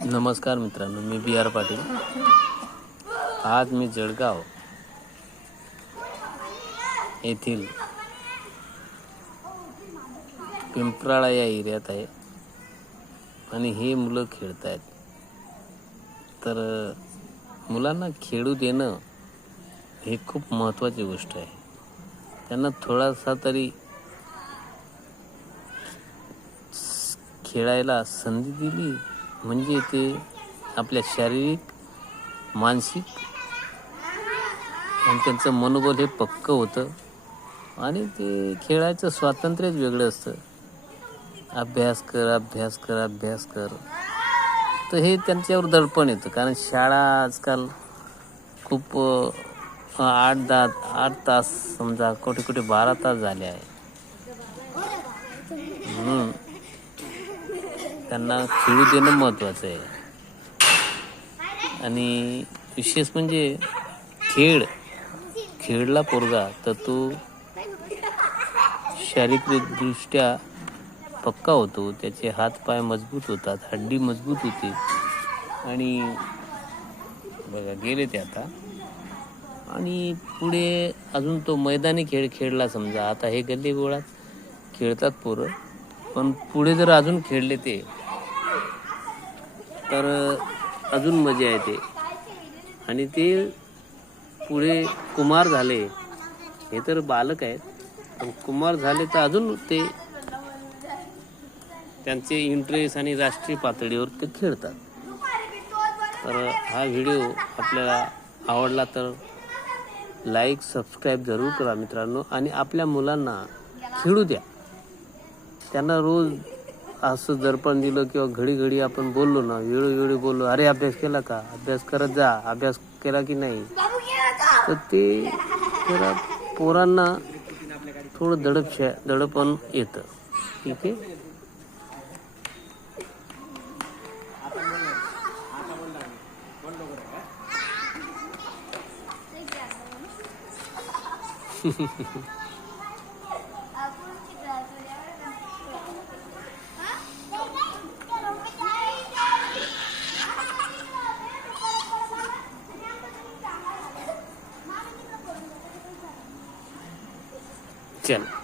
नमस्कार मित्रांनो मी बी आर पाटील. आज मी जळगाव येथील पिंपराळा या एरियात आहे. आणि हे मुलं खेळत आहेत तर मुलांना खेळू देणं हे खूप महत्त्वाची गोष्ट आहे. त्यांना थोडासा तरी खेळायला संधी दिली म्हणजे ते आपल्या शारीरिक मानसिक आणि त्यांचं मनोबल हे पक्कं होतं. आणि ते खेळायचं स्वातंत्र्यच वेगळं असतं. अभ्यास कर अभ्यास कर अभ्यास कर. तर हे त्यांच्यावर दडपण येतं. कारण शाळा आजकाल खूप आठ दहा आठ तास समजा कुठे कुठे बारा तास झाले आहे. म्हणून त्यांना खेळू देणं महत्त्वाचं आहे. आणि विशेष म्हणजे खेळ खेळला पोरगा तर तो शारीरिकदृष्ट्या पक्का होतो त्याचे हात पाय मजबूत होतात हड्डी मजबूत होते. आणि बघा गेले ते आता. आणि पुढे अजून तो मैदानी खेळ खेळला समजा. आता हे गल्ली गोळात खेळतात पोरं. पण पुढे जर अजून खेळले ते तर अजून मजा येते आणि ते पुढे कुमार झाले. हे तर बालक आहेत. कुमार झाले तर अजून ते त्यांचे इंटरेस्ट आणि राष्ट्रीय पातळीवर ते खेळतात. तर हा व्हिडिओ आपल्याला आवडला तर लाईक सबस्क्राईब जरूर करा मित्रांनो. आणि आपल्या मुलांना खेळू द्या. त्यांना रोज असं दर्पण दिलं किंवा घडी घडी आपण बोललो ना वेळोवेळी बोललो अरे अभ्यास केला का? अभ्यास करत जा. अभ्यास केला की नाही? तर ते जरा पोरांना थोडं दडप दडपण येतं. ठीक आहे? channel